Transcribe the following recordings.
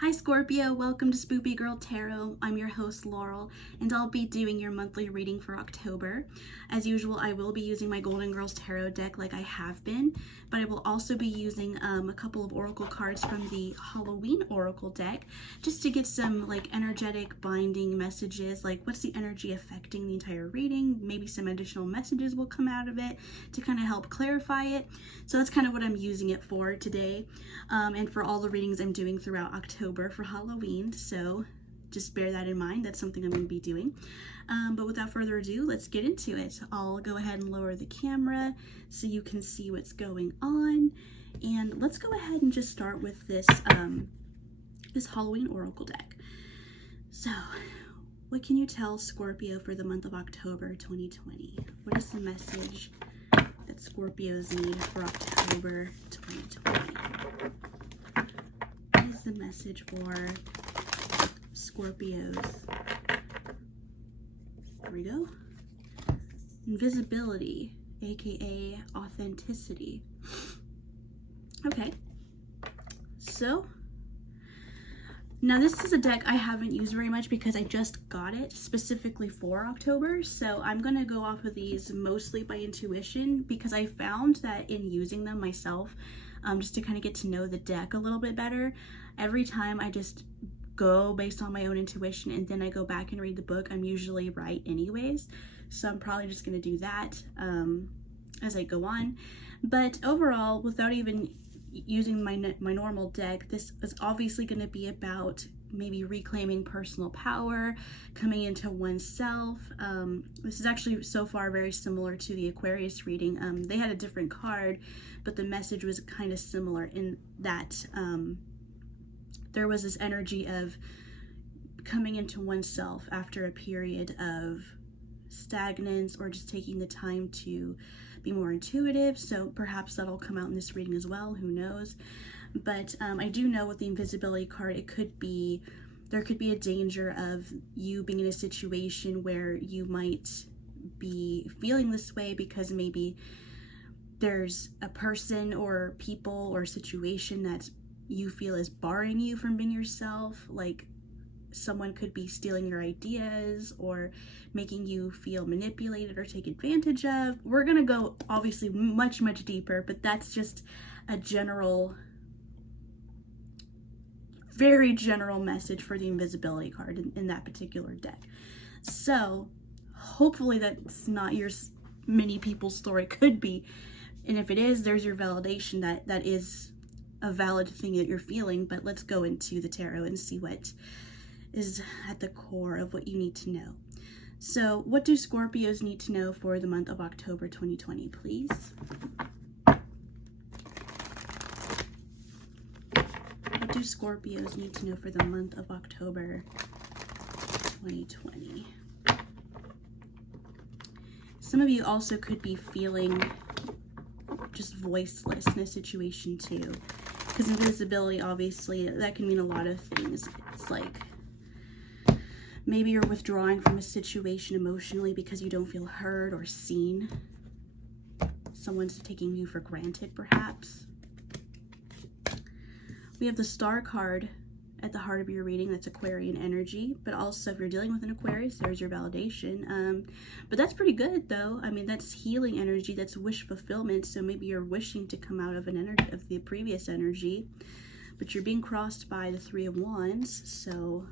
Hi Scorpio, welcome to Spoopy Girl Tarot. I'm your host Laurel, and I'll be doing your monthly reading for October. As usual, I will be using my Golden Girls Tarot deck like I have been, but I will also be using a couple of oracle cards from the Halloween oracle deck, just to get some like energetic binding messages, like what's the energy affecting the entire reading. Maybe some additional messages will come out of it to kind of help clarify it. So that's kind of what I'm using it for today, and for all the readings I'm doing throughout October for Halloween, so just bear that in mind. That's something I'm going to be doing. But without further ado, let's get into it. I'll go ahead and lower the camera so you can see what's going on. And let's go ahead and just start with this, this Halloween oracle deck. So, what can you tell Scorpio for the month of October 2020? What is the message that Scorpios need for October 2020? The message for Scorpios. There we go. Invisibility, aka authenticity. Okay, so now this is a deck I haven't used very much because I just got it specifically for October, so I'm gonna go off of these mostly by intuition, because I found that in using them myself, just to kind of get to know the deck a little bit better, every time I just go based on my own intuition and then I go back and read the book, I'm usually right anyways. So I'm probably just going to do that as I go on. But overall, without even using my normal deck, this is obviously going to be about maybe reclaiming personal power, coming into oneself. This is actually so far very similar to the Aquarius reading. They had a different card, but the message was kind of similar in that there was this energy of coming into oneself after a period of stagnance or just taking the time to be more intuitive. So perhaps that'll come out in this reading as well, who knows. But I do know with the invisibility card, there could be a danger of you being in a situation where you might be feeling this way because maybe there's a person or people or situation that you feel is barring you from being yourself. Like someone could be stealing your ideas or making you feel manipulated or take advantage of. We're gonna go obviously much deeper, but that's just a very general message for the invisibility card in that particular deck. So hopefully that's not your many people's story. Could be, and if it is, there's your validation that is a valid thing that you're feeling. But let's go into the tarot and see what is at the core of what you need to know. So what do Scorpios need to know for the month of October 2020, please? What do Scorpios need to know for the month of October 2020? Some of you also could be feeling just voiceless in a situation too, because invisibility, obviously, that can mean a lot of things. It's like maybe you're withdrawing from a situation emotionally because you don't feel heard or seen. Someone's taking you for granted, perhaps. We have the Star card at the heart of your reading. That's Aquarian energy, but also if you're dealing with an Aquarius, there's your validation. But that's pretty good though. I mean, that's healing energy, that's wish fulfillment. So maybe you're wishing to come out of an energy of the previous energy, but you're being crossed by the Three of Wands. So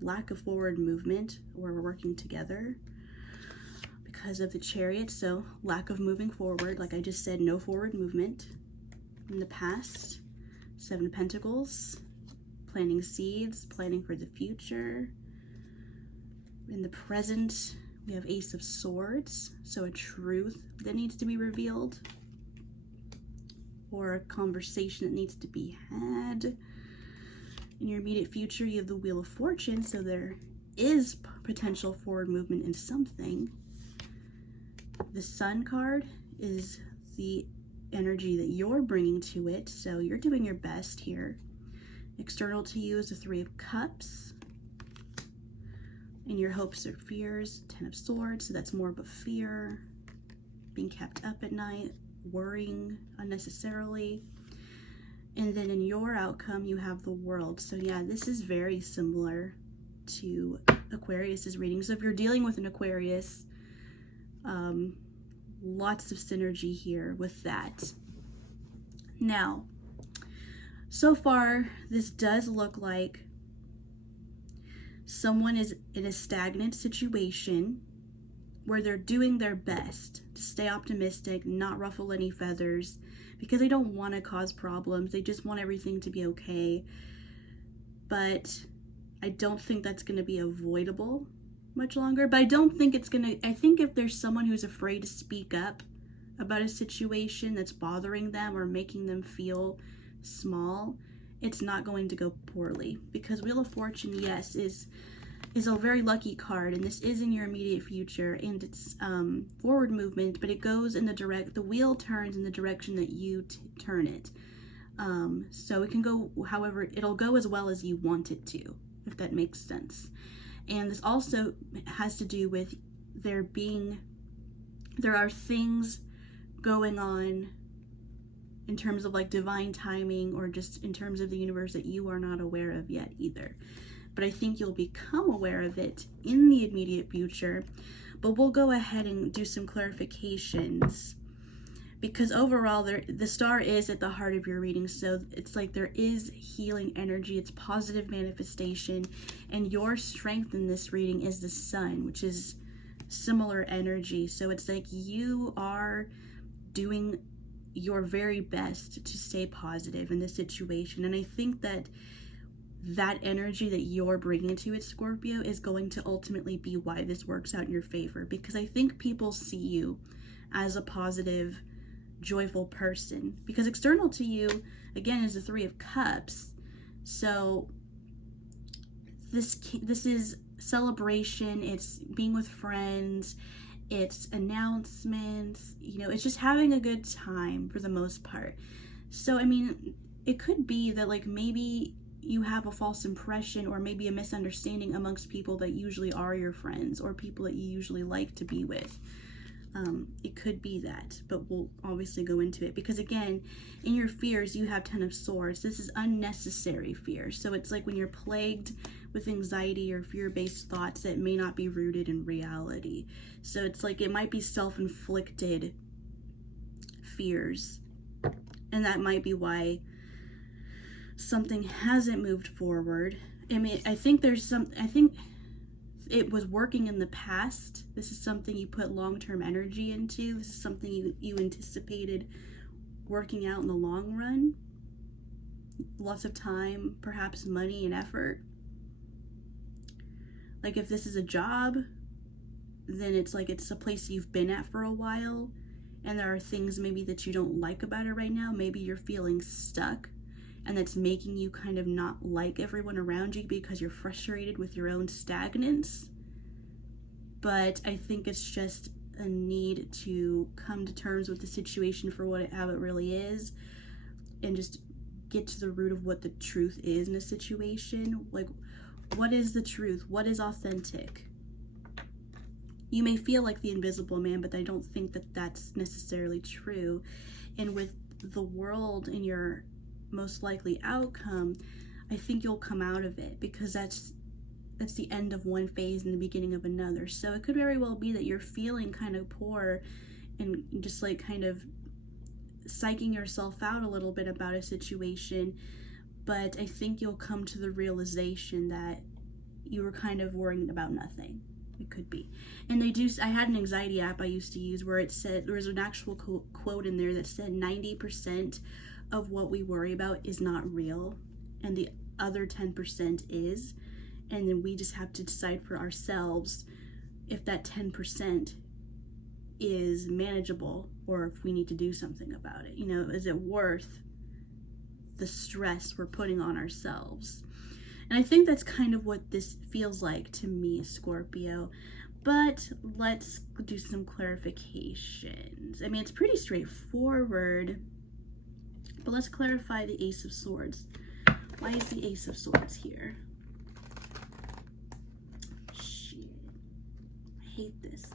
lack of forward movement, or we're working together because of the Chariot. So lack of moving forward, like I just said, no forward movement in the past. Seven of Pentacles, planting seeds, planning for the future. In the present, we have Ace of Swords, so a truth that needs to be revealed, or a conversation that needs to be had. In your immediate future, you have the Wheel of Fortune, so there is potential forward movement in something. The Sun card is the energy that you're bringing to it, so you're doing your best here. External to you is the Three of Cups. In your hopes or fears, Ten of Swords, so that's more of a fear, being kept up at night, worrying unnecessarily. And then in your outcome, you have the World. So yeah, this is very similar to Aquarius's reading. So if you're dealing with an Aquarius, lots of synergy here with that. Now, so far, this does look like someone is in a stagnant situation where they're doing their best to stay optimistic, not ruffle any feathers, because they don't want to cause problems. They just want everything to be okay. But I don't think that's going to be avoidable much longer. But I don't think it's going to, I think if there's someone who's afraid to speak up about a situation that's bothering them or making them feel small, it's not going to go poorly. Because Wheel of Fortune, yes, is a very lucky card, and this is in your immediate future, and it's forward movement, but it goes in the wheel turns in the direction that you turn it. So it can go however, it'll go as well as you want it to, if that makes sense. And this also has to do with there are things going on in terms of like divine timing, or just in terms of the universe that you are not aware of yet either. But I think you'll become aware of it in the immediate future. But we'll go ahead and do some clarifications, because overall the star is at the heart of your reading. So it's like there is healing energy, it's positive manifestation, and your strength in this reading is the Sun, which is similar energy. So it's like you are doing your very best to stay positive in this situation. And I think that energy that you're bringing to it, Scorpio, is going to ultimately be why this works out in your favor, because I think people see you as a positive, joyful person, because external to you, again, is the Three of Cups. So this is celebration, it's being with friends, it's announcements, you know, it's just having a good time for the most part. So, I mean, it could be that like maybe you have a false impression or maybe a misunderstanding amongst people that usually are your friends or people that you usually like to be with. It could be that, but we'll obviously go into it, because again, in your fears, you have Ten of Swords. This is unnecessary fear. So it's like when you're plagued with anxiety or fear-based thoughts that may not be rooted in reality. So it's like it might be self-inflicted fears, and that might be why something hasn't moved forward. I mean, I think it was working in the past. This is something you put long-term energy into. This is something you anticipated working out in the long run. Lots of time, perhaps money and effort. Like if this is a job, then it's like it's a place you've been at for a while, and there are things maybe that you don't like about it right now. Maybe you're feeling stuck, and that's making you kind of not like everyone around you because you're frustrated with your own stagnance. But I think it's just a need to come to terms with the situation for how it really is, and just get to the root of what the truth is in a situation. Like, what is the truth? What is authentic? You may feel like the invisible man, but I don't think that that's necessarily true. And with the World in your most likely outcome, I think you'll come out of it, because that's the end of one phase and the beginning of another. So it could very well be that you're feeling kind of poor and just like kind of psyching yourself out a little bit about a situation, but I think you'll come to the realization that you were kind of worrying about nothing. It could be. And I had an anxiety app I used to use where it said, there was an actual quote in there that said 90% of what we worry about is not real, and the other 10% is. And then we just have to decide for ourselves if that 10% is manageable, or if we need to do something about it. You know, is it worth the stress we're putting on ourselves? And I think that's kind of what this feels like to me, Scorpio. But let's do some clarifications. I mean, it's pretty straightforward, but let's clarify the Ace of Swords. Why is the Ace of Swords here? Shit. I hate this.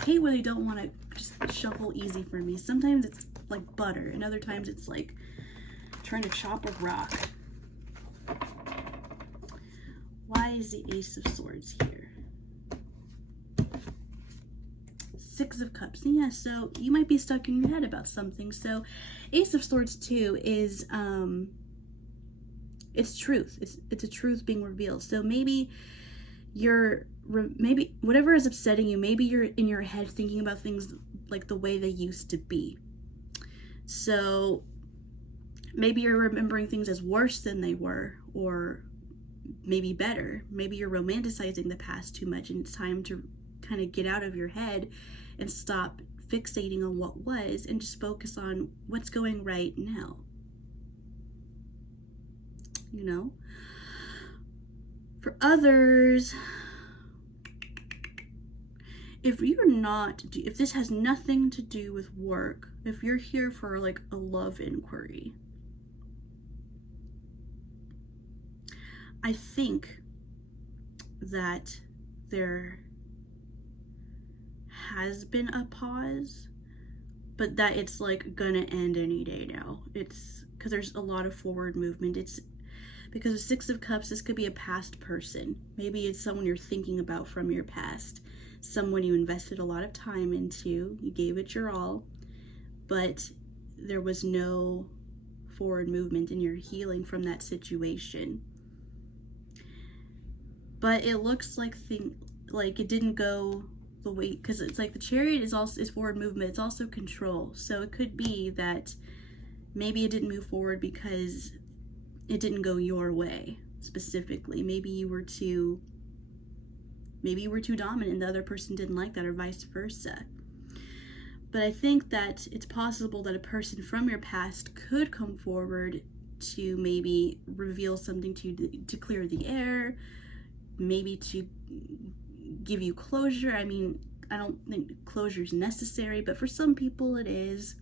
I hate when they don't want to just shuffle easy for me. Sometimes it's like butter, and other times it's like Trying to chop a rock. Why is the Ace of Swords here? Six of Cups. Yeah, so you might be stuck in your head about something. So Ace of Swords too is it's truth. It's a truth being revealed. So maybe maybe whatever is upsetting you, maybe you're in your head thinking about things like the way they used to be. So maybe you're remembering things as worse than they were, or maybe better. Maybe you're romanticizing the past too much, and it's time to kind of get out of your head and stop fixating on what was and just focus on what's going right now. You know? For others, if this has nothing to do with work, if you're here for like a love inquiry, I think that there has been a pause, but that it's like gonna end any day now. It's because there's a lot of forward movement. It's because of Six of Cups, this could be a past person. Maybe it's someone you're thinking about from your past, someone you invested a lot of time into, you gave it your all, but there was no forward movement in your healing from that situation. But it looks like it didn't go the way, because it's like the Chariot is forward movement. It's also control. So it could be that maybe it didn't move forward because it didn't go your way specifically. Maybe you were too dominant and the other person didn't like that, or vice versa. But I think that it's possible that a person from your past could come forward to maybe reveal something to clear the air, maybe to give you closure. I mean, I don't think closure is necessary, but for some people it is.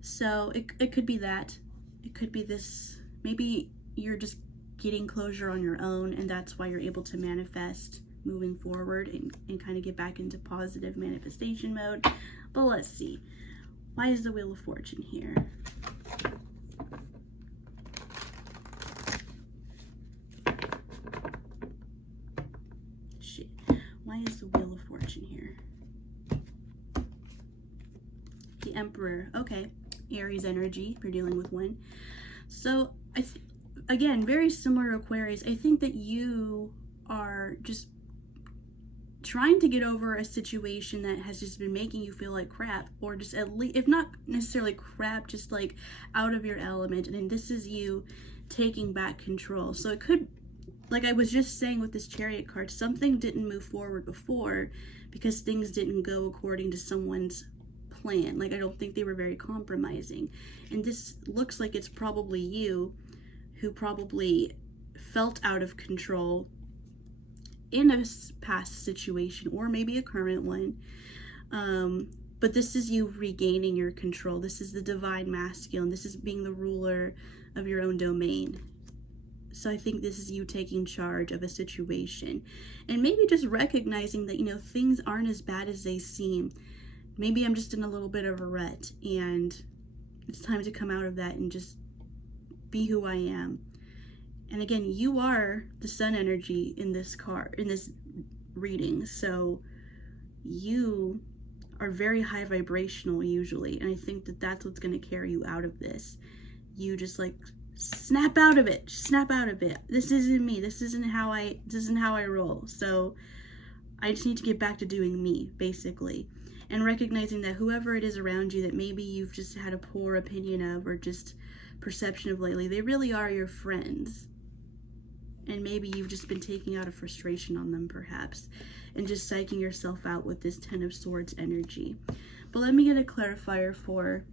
So it could be that. It could be this. Maybe you're just getting closure on your own, and that's why you're able to manifest moving forward and kind of get back into positive manifestation mode. But let's see. Why is the Wheel of Fortune here? Shit. Why is the Wheel of Fortune here? The Emperor. Okay. Aries energy, if you're dealing with one. So again, very similar to Aquarius. I think that you are just trying to get over a situation that has just been making you feel like crap, or just at least, if not necessarily crap, just like out of your element. And then this is you taking back control. So it could, like I was just saying with this Chariot card, something didn't move forward before because things didn't go according to someone's plan. Like, I don't think they were very compromising. And this looks like it's probably you who probably felt out of control in a past situation, or maybe a current one. But this is you regaining your control. This is the divine masculine. This is being the ruler of your own domain. So I think this is you taking charge of a situation, and maybe just recognizing that, you know, things aren't as bad as they seem. Maybe I'm just in a little bit of a rut, and it's time to come out of that and just be who I am. And again, you are the sun energy in this card, in this reading. So you are very high vibrational usually. And I think that that's what's going to carry you out of this. You just like snap out of it. Snap out of it. This isn't me. This isn't how I roll. So I just need to get back to doing me, basically. And recognizing that whoever it is around you that maybe you've just had a poor opinion of, or just perception of lately, they really are your friends. And maybe you've just been taking out a frustration on them, perhaps, and just psyching yourself out with this Ten of Swords energy. But let me get a clarifier for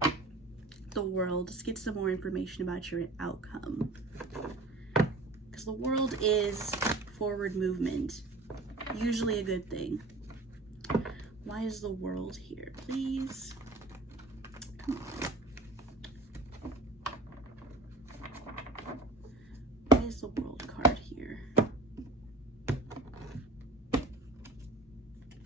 the World. Let's get some more information about your outcome. Because the World is forward movement, usually a good thing. Why is the World here, please? Come on. Why is the World card here?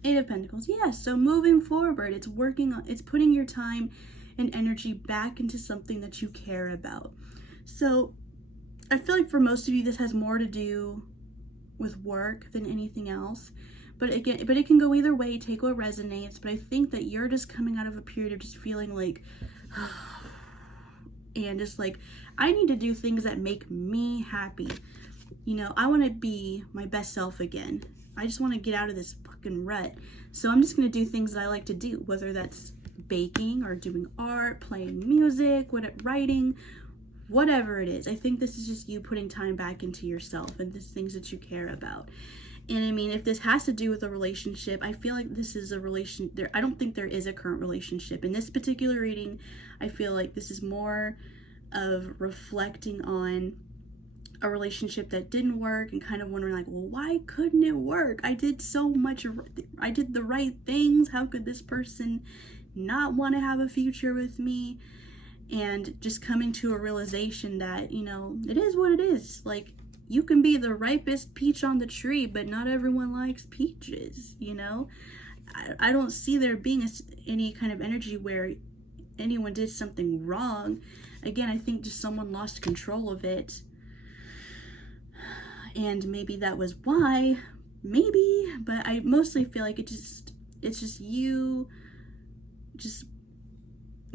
Eight of Pentacles. Yeah, so moving forward, it's working on, it's putting your time and energy back into something that you care about. So I feel like for most of you, this has more to do with work than anything else. But again, it can go either way. Take what resonates. But I think that you're just coming out of a period of just feeling like, and just like, I need to do things that make me happy. You know, I want to be my best self again. I just want to get out of this fucking rut. So I'm just going to do things that I like to do, whether that's baking or doing art, playing music, writing, whatever it is. I think this is just you putting time back into yourself and the things that you care about. And I mean, if this has to do with a relationship, I feel like this is a I don't think there is a current relationship. In this particular reading, I feel like this is more of reflecting on a relationship that didn't work and kind of wondering like, well, why couldn't it work? I did so much, I did the right things. How could this person not want to have a future with me? And just coming to a realization that, you know, it is what it is. Like, you can be the ripest peach on the tree, but not everyone likes peaches, you know? I don't see there being any kind of energy where anyone did something wrong. Again, I think just someone lost control of it. And maybe that was why, maybe, but I mostly feel like it's just you just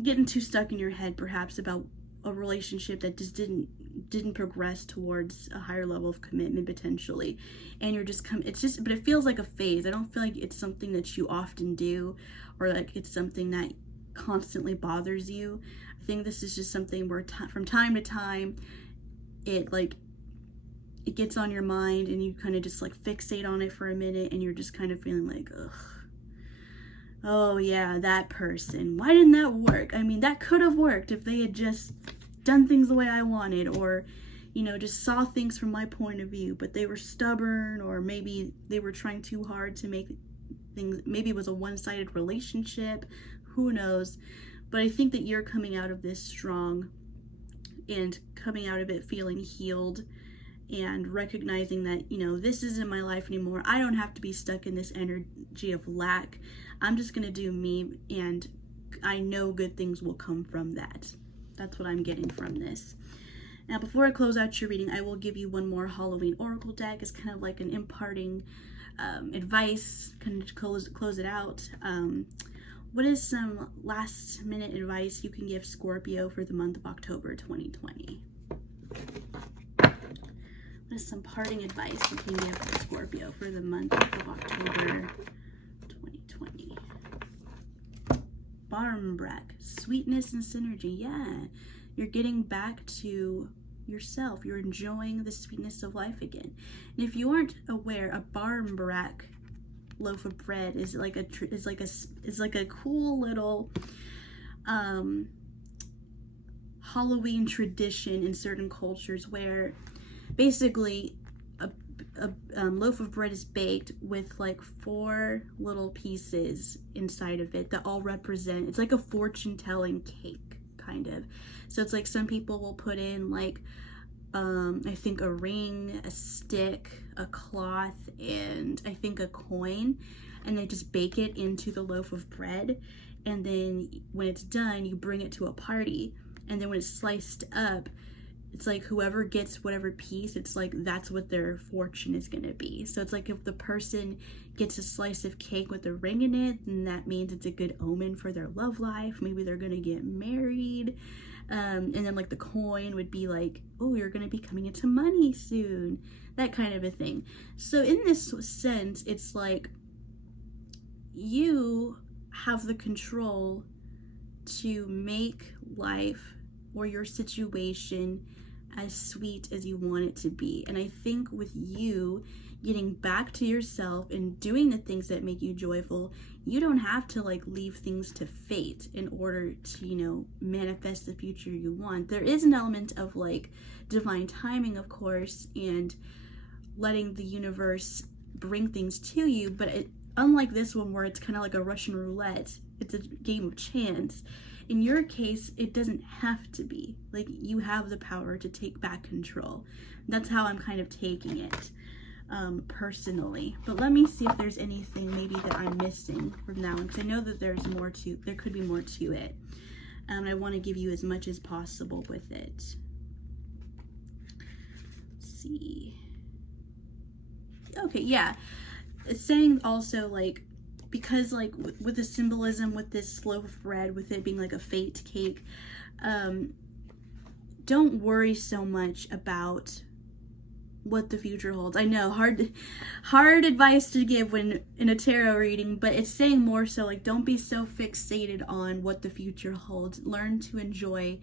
getting too stuck in your head perhaps about a relationship that just didn't progress towards a higher level of commitment potentially, and you're just but it feels like a phase. I don't feel like it's something that you often do, or like it's something that constantly bothers you. I think this is just something where from time to time it gets on your mind and you kind of just like fixate on it for a minute, and you're just kind of feeling like, ugh, oh yeah, that person, why didn't that work? I mean, that could have worked if they had just done things the way I wanted, or, you know, just saw things from my point of view, but they were stubborn, or maybe they were trying too hard to make things, maybe it was a one-sided relationship, who knows? But I think that you're coming out of this strong and coming out of it feeling healed and recognizing that, you know, this isn't my life anymore. I don't have to be stuck in this energy of lack. I'm just gonna do me, and I know good things will come from that. That's what I'm getting from this. Now, before I close out your reading, I will give you one more Halloween Oracle deck. It's kind of like an imparting advice, kind of close it out. What is some last minute advice you can give Scorpio for the month of October 2020? What is some parting advice you can give Scorpio for the month of October 2020? Barmbrack, sweetness and synergy. Yeah, you're getting back to yourself. You're enjoying the sweetness of life again. And if you aren't aware, a barmbrack loaf of bread is like a cool little Halloween tradition in certain cultures where basically a loaf of bread is baked with like 4 little pieces inside of it that all represent, it's like a fortune telling cake kind of. So it's like some people will put in like I think a ring, a stick, a cloth, and I think a coin, and they just bake it into the loaf of bread, and then when it's done you bring it to a party, and then when it's sliced up, it's like whoever gets whatever piece, it's like that's what their fortune is gonna be. So it's like if the person gets a slice of cake with a ring in it, then that means it's a good omen for their love life. Maybe they're gonna get married. And then like the coin would be like, oh, you're gonna be coming into money soon, that kind of a thing. So in this sense, it's like you have the control to make life or your situation as sweet as you want it to be. And I think with you getting back to yourself and doing the things that make you joyful, you don't have to like leave things to fate in order to, you know, manifest the future you want. There is an element of like divine timing, of course, and letting the universe bring things to you, but unlike this one where it's kind of like a Russian roulette, it's a game of chance. In your case, it doesn't have to be. Like, you have the power to take back control. That's how I'm kind of taking it, personally. But let me see if there's anything maybe that I'm missing from that one, because I know that there could be more to it. I want to give you as much as possible with it. Let's see. Okay, yeah. It's saying also, like, because, like, with the symbolism with this loaf of bread, with it being like a fate cake, don't worry so much about what the future holds. I know, hard advice to give when in a tarot reading, but it's saying more so, like, don't be so fixated on what the future holds. Learn to enjoy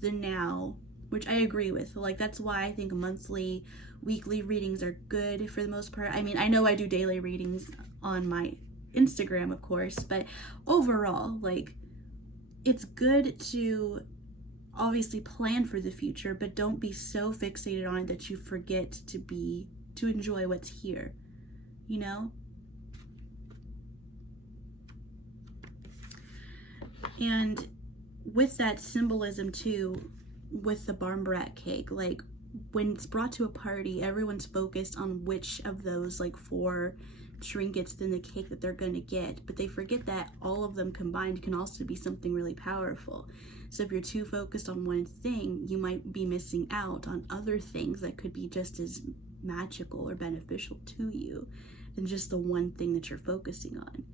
the now, which I agree with. Like, that's why I think monthly, weekly readings are good for the most part. I mean, I know I do daily readings on my Instagram, of course, but overall, like, it's good to obviously plan for the future, but don't be so fixated on it that you forget to enjoy what's here, you know? And with that symbolism too, with the barn brat cake, like, when it's brought to a party, everyone's focused on which of those, like, 4 trinkets in the cake that they're gonna get, but they forget that all of them combined can also be something really powerful. So if you're too focused on one thing, you might be missing out on other things that could be just as magical or beneficial to you than just the one thing that you're focusing on.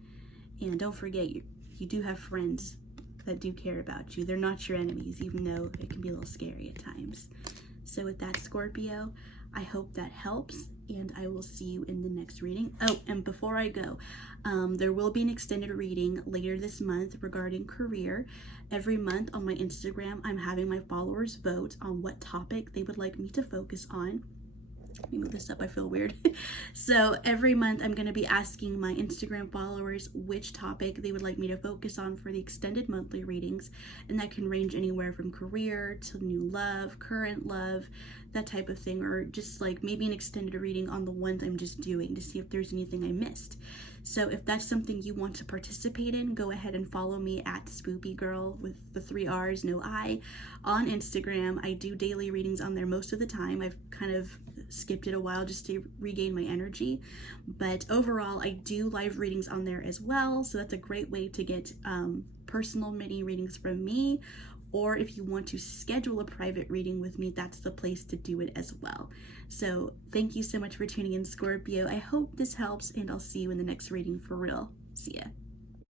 And don't forget, you do have friends that do care about you. They're not your enemies, even though it can be a little scary at times. So with that, Scorpio, I hope that helps, and I will see you in the next reading. Oh, and before I go, there will be an extended reading later this month regarding career. Every month on my Instagram, I'm having my followers vote on what topic they would like me to focus on. Let me move this up, I feel weird. So every month I'm going to be asking my Instagram followers which topic they would like me to focus on for the extended monthly readings, and that can range anywhere from career to new love, current love, that type of thing, or just like maybe an extended reading on the ones I'm just doing to see if there's anything I missed. So if that's something you want to participate in, go ahead and follow me at SpoopyGirl with the 3 R's, no I, on Instagram. I do daily readings on there most of the time. I've kind of skipped it a while just to regain my energy, but overall I do live readings on there as well, so that's a great way to get personal mini readings from me, or if you want to schedule a private reading with me, that's the place to do it as well. So thank you so much for tuning in, Scorpio. I hope this helps, and I'll see you in the next reading for real. See ya.